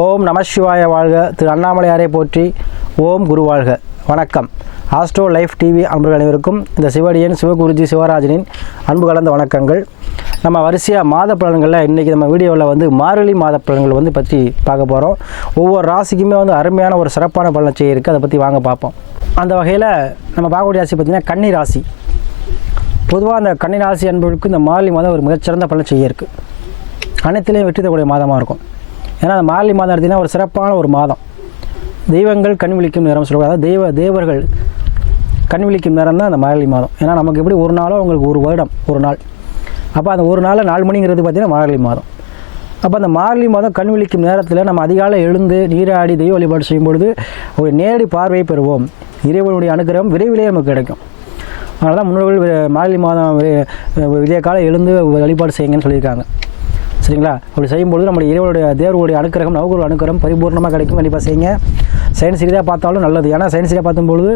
ஓம் நமசிவாய வாழ்க. திரு அண்ணாமலையாரை போற்றி. ஓம் குரு வாழ்க. வணக்கம். ஆஸ்ட்ரோ லைஃப் டிவி அன்பர்கள் அனைவருக்கும் இந்த சிவடியன் சிவகுருஜி சிவராஜனின் அன்பு கலந்த வணக்கங்கள். நம்ம வரிசையாக மாத பலன்களில் இன்றைக்கி நம்ம வீடியோவில் வந்து மார்கழி மாத பலன்கள் வந்து பற்றி பார்க்க போகிறோம் ஒவ்வொரு ராசிக்குமே வந்து அருமையான ஒரு சிறப்பான பலன் செய்ய இருக்குது அதை பற்றி வாங்க பார்ப்போம். அந்த வகையில் நம்ம பார்க்கக்கூடிய ராசி பார்த்திங்கன்னா கன்னி ராசி. பொதுவாக அந்த கன்னி ராசி என்பவருக்கு இந்த மார்கழி மாதம் ஒரு மிகச்சிறந்த பலன் செய்ய இருக்குது அனைத்துலேயும் வெற்றி தரக்கூடிய மாதமாக இருக்கும். ஏன்னா அந்த மார்கழி மாதம் எடுத்திங்கன்னா ஒரு சிறப்பான ஒரு மாதம். தெய்வங்கள் கண் விழிக்கும் நேரம் சொல்லுவாங்க. அதாவது தெய்வ தேவர்கள் கண் விழிக்கும் நேரம் தான் அந்த மார்கழி மாதம். ஏன்னா நமக்கு எப்படி ஒரு நாளோ உங்களுக்கு ஒரு வருடம் ஒரு நாள். அப்போ அந்த ஒரு நாளில் நாலு மணிங்கிறது பார்த்திங்கன்னா மார்கழி மாதம். அப்போ அந்த மார்கழி மாதம் கண் விழிக்கும் நேரத்தில் நம்ம அதிகாலை எழுந்து நீராடி தெய்வ வழிபாடு செய்யும் பொழுது ஒரு நேரடி பார்வையை பெறுவோம். இறைவனுடைய அனுகிரகம் விரைவிலே நமக்கு கிடைக்கும். அதனால தான் முன்னோர்கள் மார்கழி மாதம் வி- விடிய காலம் எழுந்து வழிபாடு செய்யுங்கன்னு சொல்லியிருக்காங்க. சரிங்களா? அப்படி செய்யும்பொழுது நம்மளுடைய இறைவனுடைய தேவருடைய அனுக்கிரகம் நவகுரு அனுக்கிரகம் பரிபூர்ணமாக கிடைக்கும். கண்டிப்பாக செய்யுங்க. சயின்ஸ் ரீதியாக பார்த்தாலும் நல்லது. ஏன்னா சயின்ஸ் ரீதியாக பார்க்கும்பொழுது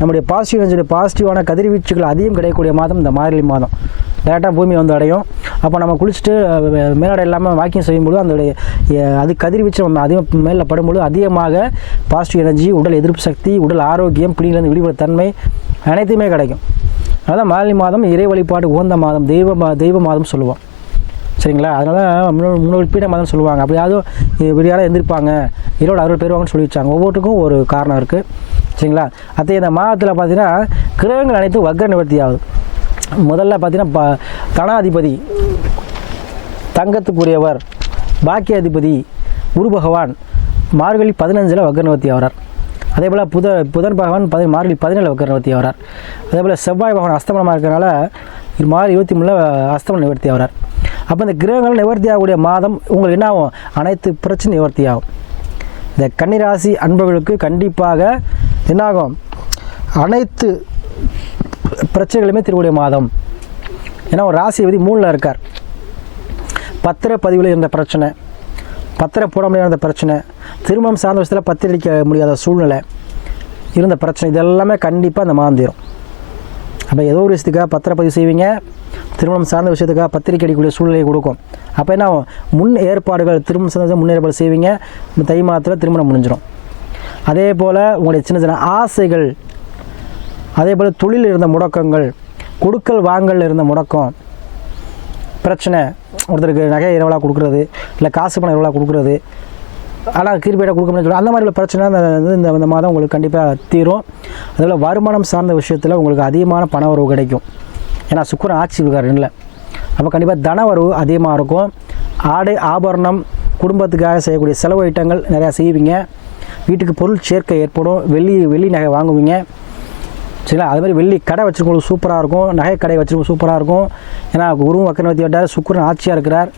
நம்முடைய பாசிட்டிவ் எனர்ஜி பாசிட்டிவான கதிர்வீச்சுகள் அதிகம் கிடைக்கக்கூடிய மாதம் இந்த மார்கழி மாதம். டேரெக்டாக பூமி வந்து அடையும். அப்போ நம்ம குளிச்சுட்டு மேலாடை இல்லாமல் வாக்கிங் செய்யும்போது அந்த அது கதிர்வீச்சு நம்ம அதிகம் மேலே படும்பொழுது அதிகமாக பாசிட்டிவ் எனர்ஜி உடல் எதிர்ப்பு சக்தி உடல் ஆரோக்கியம் பிடிங்கிலிருந்து விடுபட தன்மை அனைத்துமே கிடைக்கும். அதான் மார்கழி மாதம் இறை வழிபாடு உகந்த மாதம். தெய்வ தெய்வ மாதம் சொல்லுவோம். சரிங்களா? அதனால் முன்னோர் முன்னோர் பீட சொல்லுவாங்க. அப்படியாவது விடியால எந்திருப்பாங்க. இரவோட அறுபது பேருவாங்கன்னு சொல்லி வச்சாங்க ஒவ்வொருத்துக்கும் ஒரு காரணம் இருக்குது சரிங்களா? அத்தை இந்த மாதத்தில் பார்த்தீங்கன்னா கிரகங்கள் அனைத்தும் வக்கர நிவர்த்தி ஆகுது முதல்ல பார்த்தீங்கன்னா ப தனாதிபதி தங்கத்துக்குரியவர் பாக்கியாதிபதி குரு பகவான் மார்கழி பதினஞ்சில் வக்ரநிவர்த்தி ஆகிறார் அதே போல் புத புதன் பகவான் பதி மார்கழி பதினேழு வக்ரநிவர்த்தி ஆகிறார் அதே போல் செவ்வாய் பகவான் அஸ்தமனமாக இருக்கிறனால இது மார்கழி இருபத்தி மூணில் அஸ்தமன நிவர்த்தி ஆகிறார் அப்போ இந்த கிரகங்கள் நிவர்த்தி ஆகக்கூடிய மாதம் உங்களுக்கு என்ன ஆகும்? அனைத்து பிரச்சனை நிவர்த்தி ஆகும் இந்த கன்னிராசி அன்பர்களுக்கு கண்டிப்பாக என்னாகும் அனைத்து பிரச்சனைகளுமே திருக்கூடிய மாதம். ஏன்னா ஒரு ராசி விதி மூணில் இருக்கார். பத்திர பதிவில் இருந்த பிரச்சனை பத்திர போட முடியாத பிரச்சனை திருமணம் சார்ந்த விஷயத்தில் பத்திரிக்க முடியாத சூழ்நிலை இருந்த பிரச்சனை இதெல்லாமே கண்டிப்பாக அந்த மாதம் தீரும். அப்போ ஏதோ ஒரு விஷயத்துக்காக பத்திரப்பதிவு செய்வீங்க. திருமணம் சார்ந்த விஷயத்துக்காக பத்திரிக்கை அடிக்கக்கூடிய சூழ்நிலை கொடுக்கும். அப்போ என்ன முன் ஏற்பாடுகள் திருமணம் சார்ந்த முன்னேற்பாடு செய்வீங்க. தை மாதத்தில் திருமணம் முடிஞ்சிடும் அதே போல் உங்களுடைய சின்ன சின்ன ஆசைகள் அதே போல் தொழில் இருந்த முடக்கங்கள் கொடுக்கல் வாங்கல் இருந்த முடக்கம் பிரச்சனை ஒருத்தருக்கு நகை இரவலாக கொடுக்குறது இல்லை காசு பணம் இரவலாக கொடுக்குறது ஆனால் கீழ்பேட்டாக கொடுக்க முடியும் சொல்லி அந்த மாதிரி உள்ள பிரச்சனை அந்த இந்த இந்த மாதம் உங்களுக்கு கண்டிப்பாக தீரும். அதில் வருமானம் சார்ந்த விஷயத்தில் உங்களுக்கு அதிகமான பண உறவு கிடைக்கும். ஏன்னா சுக்கரன் ஆட்சி இருக்கார் இல்லை அப்போ கண்டிப்பாக தனவரவு அதிகமாக இருக்கும். ஆடை ஆபரணம் குடும்பத்துக்காக செய்யக்கூடிய செலவு ஐட்டங்கள் நிறையா செய்வீங்க. வீட்டுக்கு பொருள் சேர்க்கை ஏற்படும். வெள்ளி வெள்ளி நகை வாங்குவீங்க. சரிங்களா? அது மாதிரி வெள்ளி கடை வச்சுருக்கவங்களுக்கு சூப்பராக இருக்கும். நகை கடை வச்சுருக்கவங்க சூப்பராக இருக்கும். ஏன்னா குருவும் வக்கரவர்த்தி வட்டார் சுக்கரன் ஆட்சியாக இருக்கிறார்.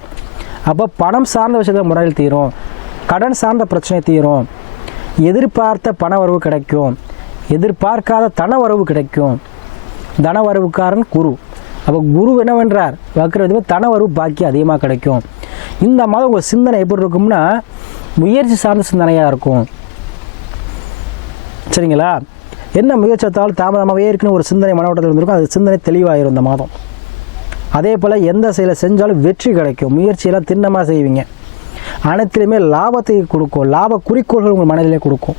அப்போ பணம் சார்ந்த விஷயத்தில் முறையில் தீரும். கடன் சார்ந்த பிரச்சனை தீரும். எதிர்பார்த்த பண வரவு கிடைக்கும். எதிர்பார்க்காத தன வரவு கிடைக்கும். தனவரவுக்காரன் குரு. அப்போ குரு என்னவென்றார்? வக்கரவதி தன வரவு பாக்கி அதிகமாக கிடைக்கும். இந்த மாதம் உங்கள் சிந்தனை எப்படி இருக்கும்னா முயற்சி சார்ந்த சிந்தனையாக இருக்கும். சரிங்களா? என்ன முயற்சித்தாலும் தாமதமாகவே இருக்குன்னு ஒரு சிந்தனை மனோட்டத்தில் இருந்திருக்கும். அது சிந்தனை தெளிவாயிரும் இந்த மாதம். அதே போல் எந்த செயலை செஞ்சாலும் வெற்றி கிடைக்கும். முயற்சியெல்லாம் திண்ணமாக செய்வீங்க. அனைத்துலேயுமே லாபத்தை கொடுக்கும். லாப குறிக்கோள்கள் உங்கள் மனதிலே கொடுக்கும்.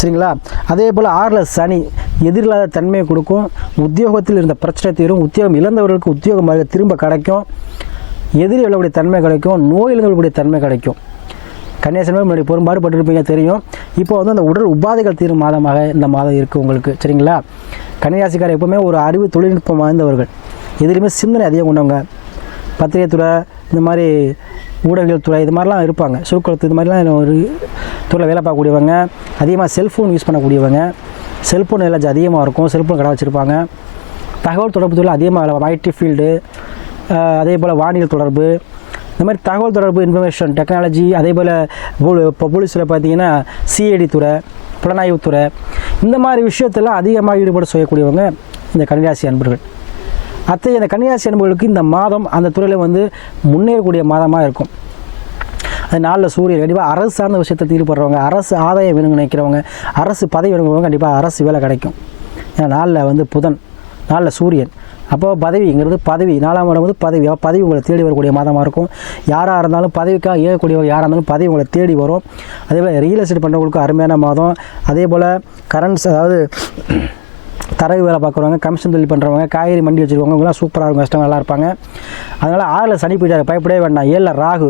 சரிங்களா? அதே போல் ஆறில் சனி. எதிரில்லாத தன்மையை கொடுக்கும் உத்தியோகத்தில் இருந்த பிரச்சனை தீரும் உத்தியோகம் இழந்தவர்களுக்கு உத்தியோகமாக திரும்ப கிடைக்கும். எதிரி தன்மை கிடைக்கும் நோய் தன்மை கிடைக்கும். கன்னியாசனமே முன்னாடி பெரும்பாடு பட்டிருப்பீங்க தெரியும். இப்போ வந்து அந்த உடல் உபாதைகள் தீரும் மாதமாக இந்த மாதம் இருக்குது உங்களுக்கு சரிங்களா? கன்னிராசிக்காரர் எப்பவுமே ஒரு அறிவு தொழில்நுட்பம் வாய்ந்தவர்கள். எதிலுமே சிந்தனை அதிகம் கொண்டவங்க பத்திரிகை துறை இந்த மாதிரி ஊடகங்கள் துறை இது மாதிரிலாம் இருப்பாங்க. சுருக்குளத்து இது மாதிரிலாம் ஒரு துறையில் வேலை பார்க்கக்கூடியவங்க. அதிகமாக செல்ஃபோன் யூஸ் பண்ணக்கூடியவங்க. செல்ஃபோன் எல்லாம் அதிகமாக இருக்கும். செல்ஃபோன் கடை வச்சுருப்பாங்க. தகவல் தொடர்பு துறையில் அதிகமாக ஐடி ஃபீல்டு அதே போல் வானியல் தொடர்பு. இந்த மாதிரி தகவல் தொடர்பு இன்ஃபர்மேஷன் டெக்னாலஜி அதே போல் இப்போ போலீஸில் பார்த்தீங்கன்னா சிஐடி துறை புலனாய்வு துறை. இந்த மாதிரி விஷயத்தெல்லாம் அதிகமாக ஈடுபாடு செய்யக்கூடியவங்க இந்த கன்னிராசி அன்பர்கள். அத்தகைய இந்த கன்னிராசி அன்பர்களுக்கு இந்த மாதம் அந்த துறையில் வந்து முன்னேறக்கூடிய மாதமாக இருக்கும். அது நாளில் சூரியன் கண்டிப்பாக அரசு சார்ந்த விஷயத்தை ஈடுபடுறவங்க அரசு ஆதாயம் வேணும்னு நினைக்கிறவங்க அரசு பதவி வேணுங்கிறவங்க கண்டிப்பாக அரசு வேலை கிடைக்கும். ஏன்னா நாளில் வந்து புதன் நாளில் சூரியன். அப்போ பதவிங்கிறது பதவி. நாலாம் இடம் வந்து பதவி. பதவி உங்களை தேடி வரக்கூடிய மாதமாக இருக்கும். யாராக இருந்தாலும் பதவிக்காக இயங்கக்கூடியவங்க யாராக இருந்தாலும் பதவி உங்களை தேடி வரும். அதே போல் ரியல் எஸ்டேட் பண்ணுறவங்களுக்கு அருமையான மாதம். அதே போல் கரண்ட்ஸ் அதாவது தரகு வேலை பார்க்குறவங்க கமிஷன் தொழில் பண்ணுறவங்க காய்கறி மண்டி வச்சுருக்கவங்க இவங்களாம் சூப்பராக இருக்கும். கஷ்டம் நல்லா இருப்பாங்க. அதனால் ஆறில் சனி போயிட்டார். பயப்படவே வேண்டாம். ஏழில் ராகு.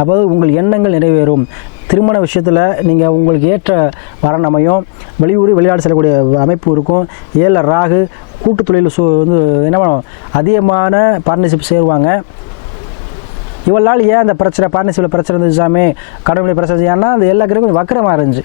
அப்போது உங்கள் எண்ணங்கள் நிறைவேறும். திருமண விஷயத்தில் நீங்கள் உங்களுக்கு ஏற்ற வரன் அமையும். வெளியூர் வெளிநாடு செல்லக்கூடிய அமைப்பு இருக்கும். ஏழில் ராகு கூட்டு தொழில் சு வந்து என்ன பண்ணும்? அதிகமான பார்ட்னர்ஷிப் சேருவாங்க. இவ்வளோ நாள் ஏன் அந்த பிரச்சனை பார்ட்னர்ஷிப்பில் பிரச்சனை இருந்துச்சு சாமி? பிரச்சனை ஏன்னா அந்த எல்லா கிரகம் வக்கரமாக இருந்துச்சு.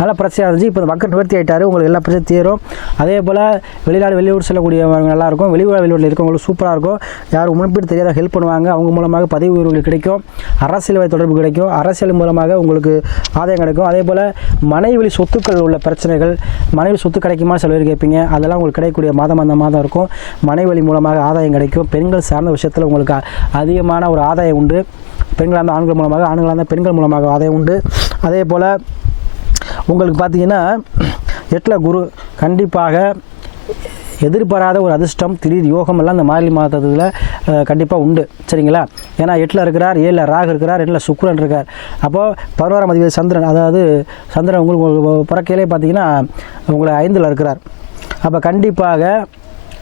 நல்லா பிரச்சனை இருந்துச்சு. இப்போ மக்கள் நிவர்த்தி ஆகிட்டாரு உங்களுக்கு எல்லா பிரச்சனையும் தீரும். அதே போல் வெளிநாடு வெளியூர் செல்லக்கூடியவங்க நல்லா இருக்கும். வெளியூர் வெளியூரில் இருக்கவங்களுக்கு சூப்பராக இருக்கும். யாரும் முன்பிட்டு தெரியாத ஹெல்ப் பண்ணுவாங்க. அவங்க மூலமாக பதவி உயர்வுகள் கிடைக்கும். அரசியல் வழி தொடர்பு கிடைக்கும். அரசியல் மூலமாக உங்களுக்கு ஆதாயம் கிடைக்கும். அதே போல் மனைவழி சொத்துக்கள் உள்ள பிரச்சனைகள் மனைவி சொத்து கிடைக்குமா? சில பேர் கேட்பீங்க. அதெல்லாம் உங்களுக்கு கிடைக்கக்கூடிய மாதம் அந்த மாதம் இருக்கும். மனைவழி மூலமாக ஆதாயம் கிடைக்கும். பெண்கள் சார்ந்த விஷயத்தில் உங்களுக்கு அதிகமான ஒரு ஆதாயம் உண்டு. பெண்களாக இருந்தால் ஆண்கள் மூலமாக ஆண்களாக இருந்தால் பெண்கள் மூலமாக ஆதாயம் உண்டு. அதே போல் உங்களுக்கு பார்த்தீங்கன்னா எட்டில் குரு கண்டிப்பாக எதிர்பாராத ஒரு அதிர்ஷ்டம் திடீர் யோகமெல்லாம் இந்த மார்கழி மாதத்தில் கண்டிப்பாக உண்டு. சரிங்களா? ஏன்னா எட்டில் இருக்கிறார் ஏழில் ராகு இருக்கிறார் எட்டில் சுக்ரன் இருக்கார். அப்போது பதினோராம் அதிபதி சந்திரன் அதாவது சந்திரன் உங்களுக்கு உங்களுக்கு பிறக்கையிலே பார்த்தீங்கன்னா உங்களை ஐந்தில் இருக்கிறார். அப்போ கண்டிப்பாக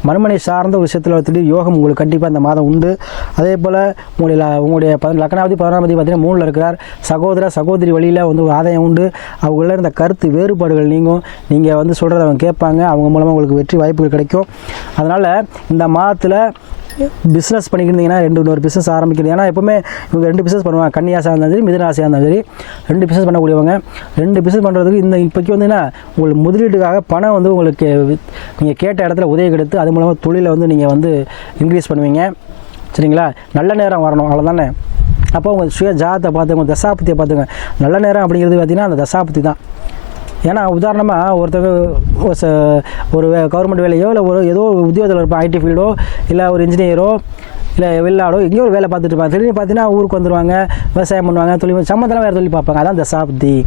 மறுமனை சார்ந்த விஷயத்தில் திடீர் யோகம் உங்களுக்கு கண்டிப்பாக இந்த மாதம் உண்டு. அதே போல் உங்களுடைய உங்களுடைய ப லக்னாவதி பதினொன்றாம் பார்த்தீங்கன்னா மூணில் இருக்கிறார். சகோதர சகோதரி வழியில் வந்து ஒரு ஆதாயம் உண்டு. அவங்கள இருந்த கருத்து வேறுபாடுகள் நீங்கும். நீங்கள் வந்து சொல்கிறத அவங்க கேட்பாங்க. அவங்க மூலமாக உங்களுக்கு வெற்றி வாய்ப்புகள் கிடைக்கும். அதனால் இந்த மாதத்தில் பிஸ்னஸ் பண்ணிக்கிட்டீங்கன்னா ரெண்டு இன்னொரு பிஸ்னஸ் ஆரம்பிக்கிறது. ஏன்னா எப்போவுமே இவங்க ரெண்டு பிஸ்னஸ் பண்ணுவாங்க. கன்னியாசாக இருந்தாலும் சரி மிதனாசியாக இருந்தாலும் சரி ரெண்டு பிஸ்னஸ் பண்ணக்கூடியவங்க. ரெண்டு பிஸ்னஸ் பண்ணுறதுக்கு இந்த இப்போக்கி வந்துன்னா உங்களுக்கு முதலீட்டுக்காக பணம் வந்து உங்களுக்கு நீங்கள் கேட்ட இடத்துல உதவி கிடைத்து அது மூலமாக தொழிலை வந்து நீங்கள் வந்து இன்க்ரீஸ் பண்ணுவீங்க. சரிங்களா? நல்ல நேரம் வரணும். அவ்வளோதானே அப்போ உங்கள் சுய ஜாதத்தை பார்த்துங்க தசாபத்தியை பார்த்துங்க நல்ல நேரம் அப்படிங்கிறது பார்த்தீங்கன்னா அந்த தசாபத்தி தான். ஏன்னா உதாரணமாக ஒருத்தர் ஒரு ச- ஒரு கவர்மெண்ட் வேலையோ இல்லை ஒரு ஏதோ ஒரு உத்தியோகத்தில் இருப்பான் ஐடி ஃபீல்டோ இல்லை ஒரு இன்ஜினியரோ இல்லை வெளிநாடோ எங்கேயோ ஒரு வேலை பார்த்துட்டு இருப்பாங்க. திடீர்னு பார்த்தீங்கன்னா ஊருக்கு வந்துடுவாங்க விவசாயம் பண்ணுவாங்க தொழில் சம்மந்தெல்லாம் வேறு தொழில் பார்ப்பாங்க. அதான் தசாப்தி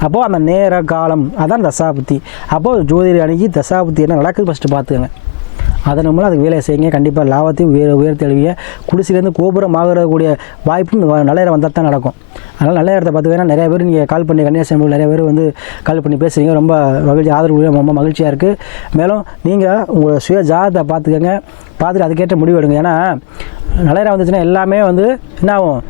அப்போது அந்த நேர காலம் அதான் தசாபுத்தி. அப்போது ஜோதிடர் அணுகி தசாபுத்தி என்ன நடக்குது ஃபஸ்ட்டு பார்த்துக்கங்க. அதன் மூலம் அதுக்கு வேலையை செய்யுங்க. கண்டிப்பாக லாபத்தையும் உயர் உயர்த்தி எழுவிய குடிசிலேருந்து கோபுரம் ஆகிறக்கூடிய வாய்ப்பும் நல்ல நேரம் வந்தால் தான் நடக்கும். அதனால் நல்ல இடத்த பார்த்துக்கினா நிறைய பேர் நீங்கள் கால் பண்ணி கன்னியாகுமரி நிறைய பேர் வந்து கால் பண்ணி பேசுகிறீங்க ரொம்ப மகிழ்ச்சி ஆதரவு ரொம்ப மகிழ்ச்சியாக இருக்குது மேலும் நீங்கள் உங்கள் சுய ஜாதத்தை பார்த்துக்கோங்க. பார்த்துட்டு அதுக்கேற்ற முடிவு எடுங்க. ஏன்னா நல்ல வந்துச்சுன்னா எல்லாமே வந்து என்ன ஆகும்?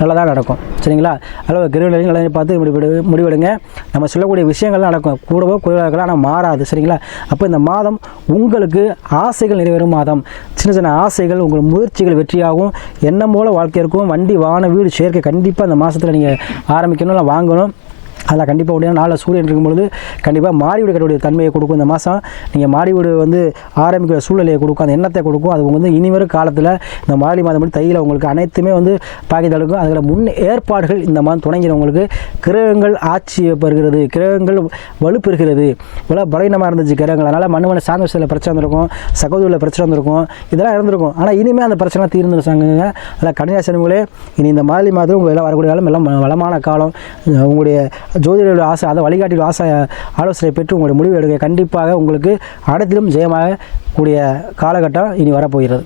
நல்லதாக நடக்கும். சரிங்களா? அளவு கிரகங்களையும் நல்லா பார்த்து முடிவெடு முடிவெடுங்க. நம்ம சொல்லக்கூடிய விஷயங்கள்லாம் நடக்கும். கூடவோ குறைவாக இருக்கலாம் ஆனால் மாறாது. சரிங்களா? அப்போ இந்த மாதம் உங்களுக்கு ஆசைகள் நிறைவேறும் மாதம். சின்ன சின்ன ஆசைகள் உங்கள் முயற்சிகள் வெற்றியாகும். எண்ணம் போல வாழ்க்கை இருக்கும். வண்டி வாகன வீடு சேர்க்கை கண்டிப்பாக இந்த மாதத்தில் நீங்கள் ஆரம்பிக்கணும் இல்லை வாங்கணும். அதில் கண்டிப்பாக உடனே நாளில் சூரியன் இருக்கும் பொழுது கண்டிப்பாக மாடி வீடு கட்டக்கூடிய தன்மையை கொடுக்கும். இந்த மாதம் நீங்கள் மாடி வீடு வந்து ஆரம்பிக்கிற சூழ்நிலையை கொடுக்கும். அந்த எண்ணத்தை கொடுக்கும். அது வந்து இனிவரும் காலத்தில் இந்த மாடி மாதம் மட்டும் தையில் உங்களுக்கு அனைத்துமே வந்து பாக்கி தடுக்கும் அதில் முன் ஏற்பாடுகள் இந்த மாதம் தொடங்கிறவங்களுக்கு கிரகங்கள் ஆட்சி பெறுகிறது. கிரகங்கள் வலுப்பெறுகிறது இவ்வளோ பலவீனமாக இருந்துச்சு கிரகங்கள். அதனால் மண்ணுமனை சார்ந்த விஷயத்தில் பிரச்சனை வந்திருக்கும். சகோதரியில் பிரச்சனை வந்திருக்கும். இதெல்லாம் இருந்திருக்கும். ஆனால் இனிமேல் அந்த பிரச்சனை தீர்ந்துருச்சாங்க அதில் கன்னியாசனங்களே இனி இந்த மாலை மாதம் உங்கள் எல்லாம் வரக்கூடிய காலம் எல்லாம் வளமான காலம். உங்களுடைய ஜோதிடருடைய ஆசை அதை வழிகாட்டிய ஆசை ஆலோசனை பெற்று உங்களுடைய முடிவு எடுக்க கண்டிப்பாக உங்களுக்கு அனைத்திலும் ஜெயமாக கூடிய காலகட்டம் இனி வரப்போகிறது.